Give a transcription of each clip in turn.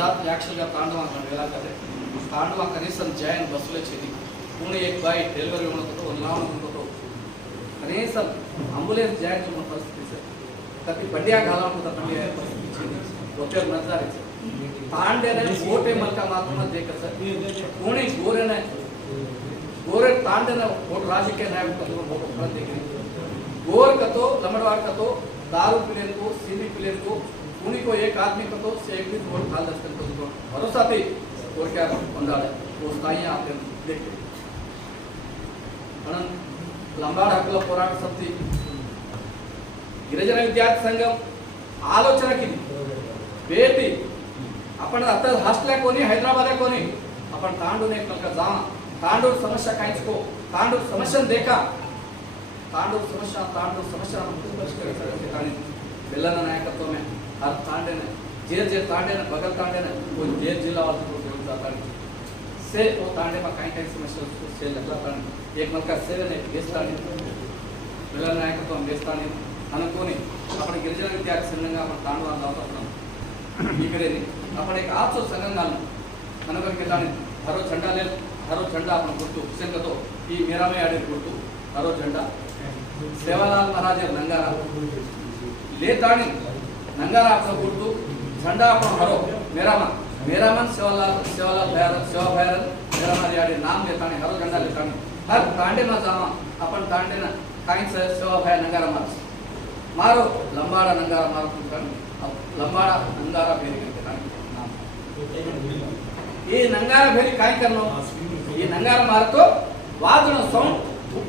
जात एक्चुअल तांडवा वेला करे तांडवा कनीसन जैन बसुले चेदी पुणे एक बाई डिलीवरी होतो लावण होतो कनीसन एंबुलेंस जैन जो परिस्थिति से कति बंडिया घाला होता बंडिया परिस्थिति चेदी होटल नजर है तांडे ने वोटे मलका मात्र देख सर पुणे गोरे तांडे ने वोट राजकीय न्याय को वोट फल देख गोर कतो लमड़वाड़ कतो दारू प्लेयर को सीधी प्लेयर को उन्हीं को एक आदमी को तो से एक भी वोट डाल दस्तन को भरोसा थी और क्या बंदा है वो स्थायी आपने देखते अनंत लंबाड़ हक्कुల పోరాట समिति गिरिजन विद्यार्थी संघम आलोचना की बेटी अपन आता हॉस्टल कोनी हैदराबाद कोनी अपन तांडू ने कल का जा तांडू समस्या काइंच को तांडू समस्या देखा तांडू समस्या परिष्कार करने बेलना नायकत्व में हर तांडे ने जेल तांडे ने बगल तांडे ने वो जेल जिला वाले को जाता है से वो तांडे में कहीं समस्या उसको से लगता है एक मलका सेवे ने बेस्ता नहीं बेलना नायकत्व हम बेस्ता नहीं अनुकोनी अपने गिरिजन विद्यार्थी संघंगा अपन तांडवा लावता अपना ये करे नहीं अपन एक आत्सव संघंगा अनुकोनी के ताने हरो झंडा अपन गुर्तु हुसैन का तो ये मेरा में आड़े गुर्तु हरो झंडा सेवालाल महाराज नंगारा लेतानी नंगारा आपका गुर्तु झंडा अपन हरो मेरा मन सेवालाल भैरव सेवा भैरव मेरा मन यार नाम लेतानी हरो झंडा लेतानी हर तांडे में जावा अपन तांडे ना काइन से सेवा भैरव नंगारा मारो लंबाड़ा नंगारा मारो कुटानी लंबाड़ा नंगारा भेरी करतानी नाम ये नंगारा भेरी काइन करनो ये नंगारा मार तो वादन साउंड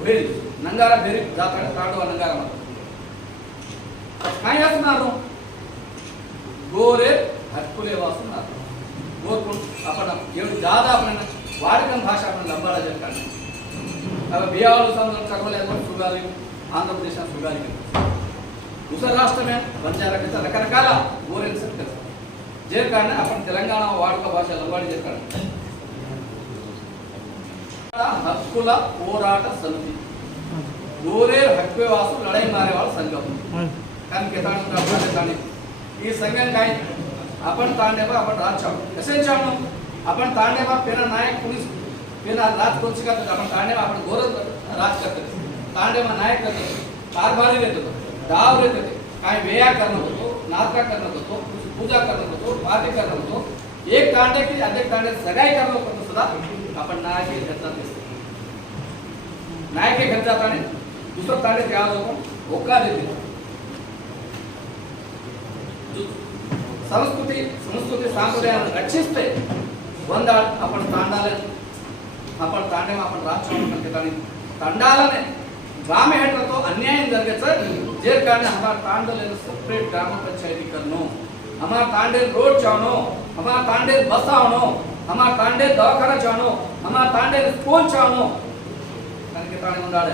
भेरी नंगारा भेरी जाता तांडवा नंगारा मार काय असणार गोरे हक्कुले वासुनार गोरकुन आपण एवढी ज्यादा आपण वाडकन भाषा आपण लंबाड़ा जलकानी अब बिहार समझ करवले सुगाली आंध्र प्रदेश सुगाली दूसरा राष्ट्र में बंजारा के रकरकाल गोरे संकट जे कारण आपण तेलंगाणा वाडक भाषा लंबाड़ी जलकानी हक्कुల పోరాట समिति गोरे हक्के वासु लड़ाई मारे वाला संघम काम के ताने ये संघन काय आपण तांडे बा आपण राज चाव कसे चावनो आपण तांडे बा पेना नायक पुलिस पेना राज कोची का आपण तांडे बा आपण गोर राज करते तांडे में नायक करते कारभारी रहते दाव रहते काय वेया करना होतो नाटक करना होतो पूजा करना होतो पार्टी करना होतो एक तांडे की अनेक तांडे सगाई करना होतो सुद्धा आपण नायक के घर जाते नायक के घर जाता ने दूसरा तांडे क्या होतो होका देते संस्कृति सांप्रदायाలను రక్షిస్తే వంద आपण तांडाले आपण तांडे आपण राजचारण करतानी तांडालाने ग्राम हेठतो अन्याय जरगेचं जे कारण हमार तांडले सेपरेट ग्राम पंचायती करनो हमार तांडे रोड चावनो हमार तांडे बस आवनो हमार तांडे दवाखाना चावनो हमार तांडे स्कूल चावनो कनके ताणे मंडाले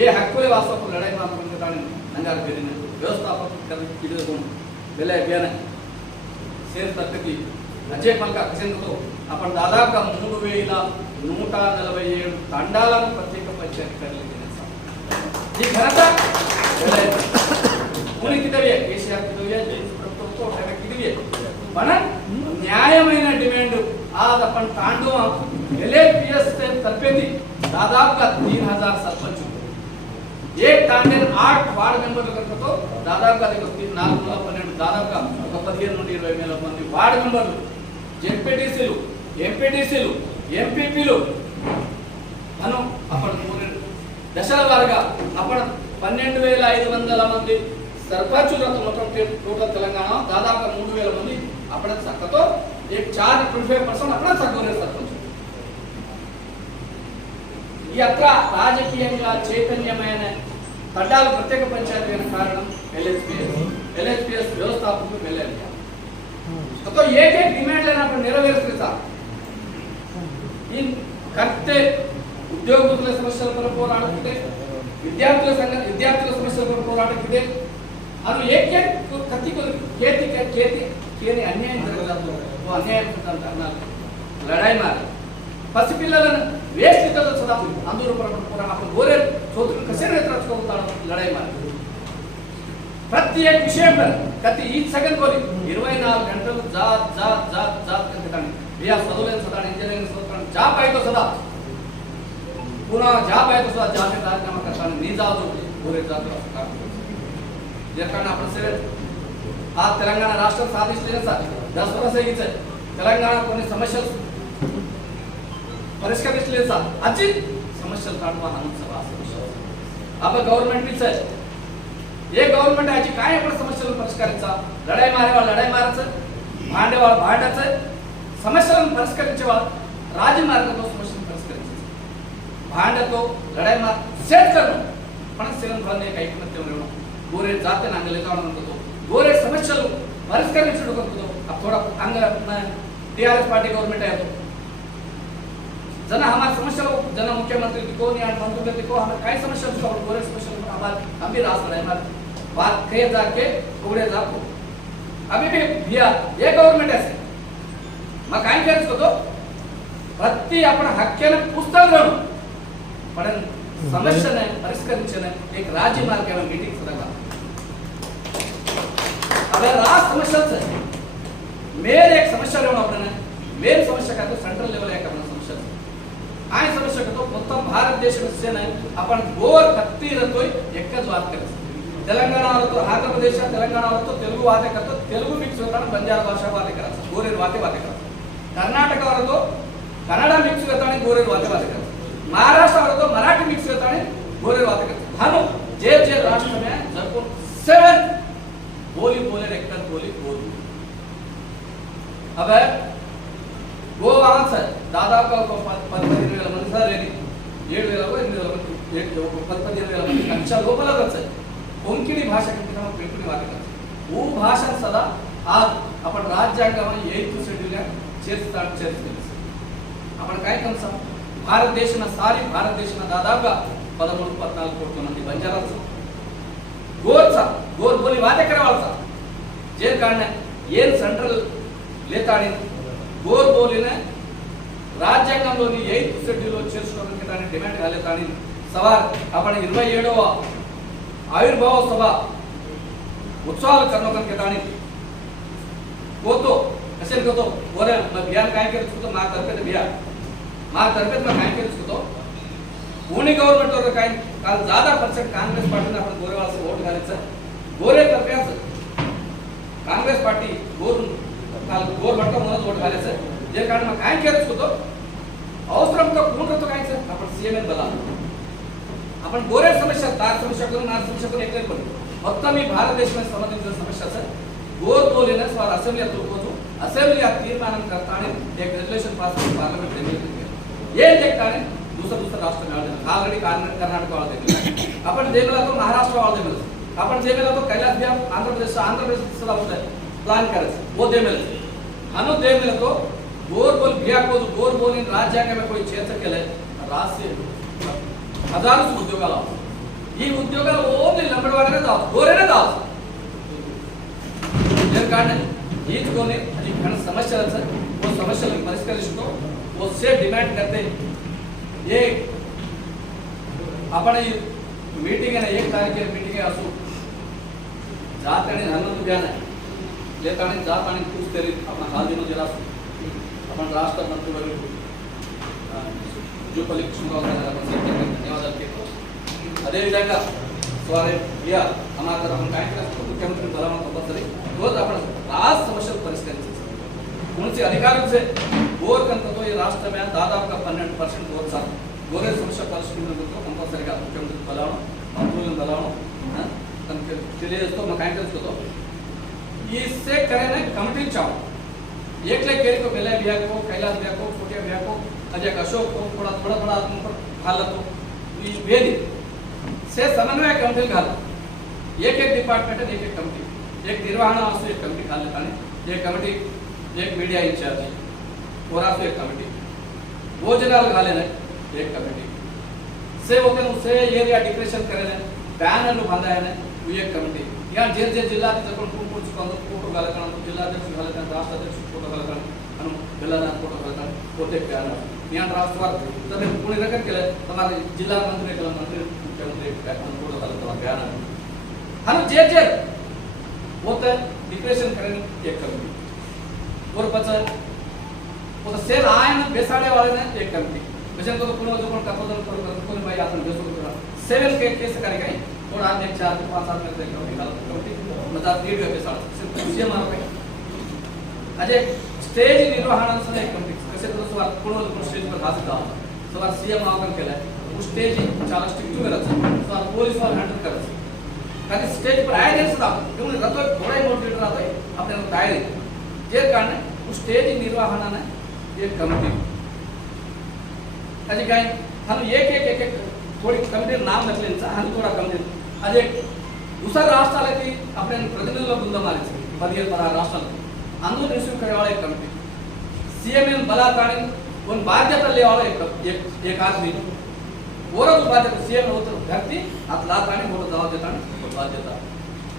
ये हक्कुले वासो को लड़ाई मार कनके ताणे नंगार बेरिने व्यवस्थापक करने किदे बेले बेने शेर तक की अजय मलका कसेंतो आपण दादाका 3147 तांडाలను ప్రత్యేక పంచాయతీ करलेले जी घरता कोणी किदविये केसीआर किदविये ప్రభుత్వం ठेका किदविये पण न्यायమైన डिमांड आज आपण तांडवा एलएपीएस से तर्फेती दादाका 3000 सरपंच एक तांडे 8 वार्ड मेंबर करतो दादाका देखो 412 दादाका 15 నుండి 20 మంది వార్డ్ మెంబర్లు జెడ్పీటీసీలు ఎంపీటీసీలు ఎంపీపీలు మనం అప్పుడు దశల వారీగా అప్పుడు 12500 మంది సర్పంచులు మొత్తం టోటల్ తెలంగాణ దాదాపు 3000 మంది అప్పుడు సక్కతో एक 4-25% అప్పుడు సగ్గోరే సర్పంచ్ ఈ అత్ర రాజకీయంగా చైతన్యమైన తడ్డాల ప్రత్యేక పంచాయతీ అయిన కారణం एलएचपीएस व्यवस्थापक వెళ్ళాలి तो एक डिमांड लेना पर నెరవేర్చుతా इन करते उद्योगुల సమస్యల पर పోరాడుతుంటే విద్యార్థుల సమస్యల पर పోరాడుతుంటే ಅದು ಏಕೆ ಕತ್ತಿಗೆ ಕೇನೆ ಅನ್ಯಾಯ ಜರುಗಲಾತು वो अन्याय करना लड़ाई मार पसिपिल्लలను వేస్ట్ ఇతల సదా అందరూ పోరాడు आपण गोरे सोदर कसे नेतृत्व करतात लड़ाई मार प्रत्येक विषय पर प्रति ईच सेकंड कोली 24 गंटलू जात जात जात जात करतानी बिया सदोलेन सदा इंजीनियरिंग सदा जा पाइतो सदा पुन्हा जा पाइतो सदा जाते कार्यक्रम करतानी नी जातो पूरे जातो जे कारण आपण सेवे आज तेलंगाणा राष्ट्र साधिंచలేనसा 10 वर्ष हीच तेलंगाणा కొన్ని సమస్యలు పరిష్కరించలేనसा అచ్చి సమస్యలు కాడवा हम सब समस्या अब गवर्नमेंट भी है ये गवर्नमेंट याची काय आपण समस्येला परिष्काराचा लढाई मारेवाळ लढाई मारायचं भांडेवाळ भांडायचं समस्येला परिष्काराचा राजमार्गावर समस्येला परिष्कारायचं भांडतो लढाई मार सेट करणं पण सेवन भांडे काही किंमत देऊन गोरे जाते नांगले जाऊन म्हणतो गोरे समस्येला परिष्कारायचं करतो अब थोड़ा अंग टीआरएस पार्टी गवर्नमेंट है तो जना हमारे समस्या जना मुख्यमंत्री को नहीं आठ मंत्री को हमें काय समस्या उसका गोरे समस्या हमारे हम भी रास लड़ाई मार बात कहे जाके उड़े जाको अभी भी भैया ये गवर्नमेंट ऐसे मैं काय करें तो प्रति अपना हक्केने पुस्तक रहूं पण समस्या ने परिष्कరించనే एक राज्य मार्ग में मीटिंग सदा अब राष्ट्र समस्या से मेरे एक समस्या रहूं अपने मेरे समस्या का तो सेंट्रल लेवल है करना समस्या काय समस्या का तो మొత్తం भारत देश में से नहीं अपन गोर कत्ती रतोय एकच बात करायचं तेलंगाणा वाला तो आंध्र प्रदेश तेलंगाणा वाला तो तेलुगु बातें करतो तेलुगु मिक्स होता है बंजारा भाषा बातें करायचं गोरे बातें करायचं कर्नाटक वाला तो कन्नड़ मिक्स होता है गोरे बातें करायचं महाराष्ट्र वाला तो मराठी मिक्स होता है गोरे बातें करायचं हम जे जे राष्ट्र में जब 7 बोली बोले रेक्टर बोली बोल अब गोवा से दादाపు ఒక 15,000 మంది సార్ లేని 7,000 8,000 మంది కక్ష లోపల వచ్చాయి कोंकणी भाषा किंवा पेंकुनी वाटे करते वो भाषा सदा आज आपण राज्यांगामध्ये 8th शेड्यूल చేర్చుతాం आपण काय करसा भारत देशना सारी भारत देशना दादापुगा 13-14 कोटी मंदी बंजाराचं गोरचा गोर बोली वाटे करावाचा जे कारण ಏನ್ ಸೆಂಟ್ರಲ್ లేతాడి गोर बोलीने राज्यांगంలోని 8th షెడ్యూల్ చేర్చుకోవడానికి దాని డిమాండ్ కాలేతాని సవాల్ आपण 27వ आविर्भाव सभा उत्सव करने के दानी वो तो ऐसे को तो बोले मैं बिहार काय के तो मां तरफे बिहार मां तरफे में काय के तो उनी गवर्नमेंट और काय काल ज्यादा परसेंट कांग्रेस पार्टी ने अपन गोरेवाल से वोट घालायचं गोरे तरफे कांग्रेस पार्टी गोर काल गोर भट्ट म्हणून वोट घालायचं जे कारण में काय के तो अवसरम तो कोण करतो काय आपण सीएम बला आपण गोरे समस्या तार समस्या करून ना समस्या करून एकले पण फक्त मी भारत देश में संबंधित समस्या से गोर बोलेने स्वार असेंबली अतुको असेंबली तीर्माనం करताने एक रेजोल्यूशन पास पार्लिमेंट में ये देखताने दूसरा राष्ट्र में ऑलरेडी कर्नाटक वाला देते अपन जेमेला तो महाराष्ट्र वाला देमेला अपन जेमेला तो कैलाश भी आंध्र प्रदेश सदा होता है प्लान करायचं वो देमेला अनु देमेला तो गोर बोल बिया को गोर बोल इन राज्यांग में कोई चर्चा केले राष्ट्रीय हजारों उद्योगाला ఈ ఉద్యోగాలు ఓన్లీ లంబడవాడనే దావు గోరేనే దావు जे कारण ఈచుకొని అది కణ సమస్యలు సార్ वो సమస్యలను పరిష్కరిస్తూ वो से डिमांड करते ये आपण मीटिंग है 1 तारीख की मीटिंग है असो जातने हनुमंत बयान है लेताने जाताने कुछ तरी अपना हाल दिनों जरा अपन राष्ट्र मंत्री जो कलेक्शन का होता है अपन से धन्यवाद के अदे विधंगा स्वारे या हमारा हम काय करतो मुख्यमंत्री बलावण कंपल्सरी रोज आपण राज समस्या परिष्करिंచాలి उनसे अधिकारों से गोर कंत तो ये राष्ट्र में दादापुगा 12% गोर सा गोरे समस्या परिष्करिंచడంతో कंपल्सरी గా मुख्यमंत्री बलावण मंत्रुలను बलावण तनके తెలియజేస్తూ मैं काय करतो इससे करे ना कमिटी चाहो एकले केरी को बेला बिया को कैलाश बिया को छोटे बिया को अजय अशोक को थोड़ा हालत हो इस वेदी से समन्वय कमिटी घाल एक डिपार्टमेंट एक कमिटी एक निर्वहण असो एक कमिटी घाल लेताने एक कमिटी एक मीडिया इंचार्ज और असो एक कमिटी भोजनाल घाले एक कमिटी से होते से एरिया डिक्रेशन करे बैनर बांधा है वो एक कमिटी या जे जे जिल्हाध्यक्ष फोटो घालताना जिल्हाध्यक्ष घालताना राष्ट्राध्यक्ष फोटो घालताना आणि जिल्हाध्यक्ष फोटो घालताना पोते बैनर या राष्ट्रवाद तमे कोणी नकर केलं तुम्हाला जिल्हा मंत्री केलं मंत्री मुख्यमंत्री फोटो घालताना बैनर आणि जे जे होतं डिप्रेशन करेन एक कमिटी और पच वो सेल आयन बेसाडे वाले ने एक कमिटी वजन को पुनः जो पण कथोदन कर कोण भाई आपण बेसो करा सेवन के केस करी काही थोड़ा आज 4 से 5 साल में से कमिटी मतलब दीड बेसाड सिर्फ विषय मार पे अजे स्टेज निर्वहण से एक कमिटी कसे तो सुरुवात पुनः स्टेज पर हासिल झाला सुरुवात सीएम आवाहन केलाय स्टेज చాలా स्ट्रिक्ट करायचं तर पोलीस वाला हँडल करायचं कारण स्टेज पर आए नहीं सुधा क्योंकि रतो थोड़ा ही मोटिवेट रहा है अपने लोग आए जे कारण उस स्टेज निर्वहण ने एक कमिटी अजे काय हम एक थोड़ी कमिटी नाम नसलेंचा हम थोड़ा कमिटी अजे दुसरा राष्ट्राला की अपने प्रतिनिधीला बुंदा मारायचं 15 राष्ट्राला अंदर रिसीव करेवाला एक कमिटी सीएमएन बलाताणी उन बाध्यता लेवाला एक आदमी ओरल बाध्यता सीएम होतो व्यक्ति आप लाताणी मोठं जबाब देतानी बाध्यता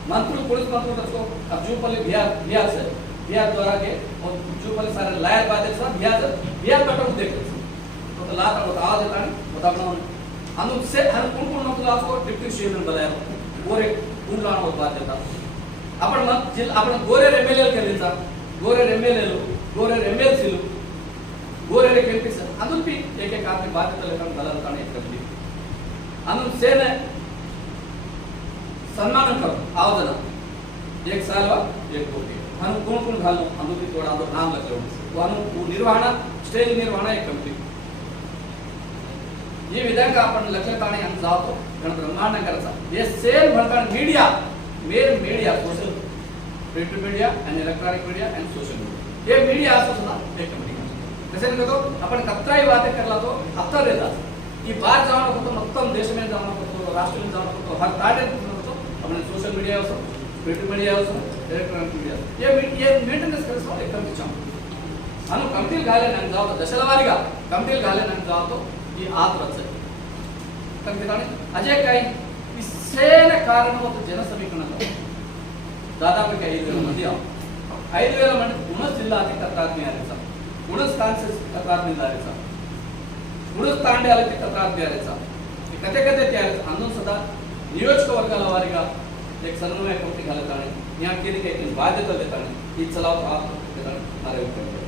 मंत्री पुलिस मंत्री को अब जूपल्ली बिहार से बिहार द्वारा के और जूपल्ली सारे लायर बाध्यता बिहार कटोर देखे तो लाता होता आवाज देतानी होता अपना अनु से हम कौन मतलब आपको डिप्टी सीएम बनाया और एक उनलाण होत बाध्यता आपण मग जिल्हा आपण गोरे एमएलए केलेचा गोरे एमएलसी गोरे केलपिस अदुन पी एक आपली बाध्यता लेखन बलाताणी एक करली अनु सेने सन्मान करो आवाजना एक साल वा एक कोटी हम कोण घालनो अनु की थोड़ा अंदर नाम लखलो वानु निर्वहण स्टेज निर्वहण एक कंप्लीट ये विधंगा आपण लक्षात आणि जातो कारण ब्रह्मांड करायचा हे सेम म्हणतात media main media social print media and electronic media and social media ये मीडिया असो सुद्धा एक कंपनी जैसे देखो आपण कत्राई बातें करला तो अत्तर देतात ಈ ಬಾರ್ ಜಾವನ ಕೊಟ್ಟು ಮೊತ್ತಂ ದೇಶ ಮೇಲೆ ಜಾವನ ಕೊಟ್ಟು ರಾಷ್ಟ್ರ ಮೇಲೆ ಜಾವನ ಕೊಟ್ಟು ಹರ್ ಟಾರ್ಗೆಟ್ ಕೊಟ್ಟು अपने सोशल मीडिया हो प्रिंट मीडिया हो इलेक्ट्रॉनिक मीडिया ये मेंटेनेंस करसो एक कमिटी चाम अनु कमिटी गाले नन जाव दशलवारीगा कमिटी गाले नन जाव तो ಈ ಆತ್ರच कमिटी ताने अजय काही विशेष कारण होतो जन समीकरण दादापैकी 5000 मंदी 5000 मंदी पुणे जिल्हा अधिक तक्रार मिळाल्याचा पुणे स्थानिक तक्रार मिळाल्याचा पुणे तांडे आले ते तक्रार द्यायचा कथे तयार अंदून सुद्धा नियोजक वर्गाला वारीगा एक समन्वय कमिटी घालत आणि या केली काही बाध्यता देताना ही चलाव देताना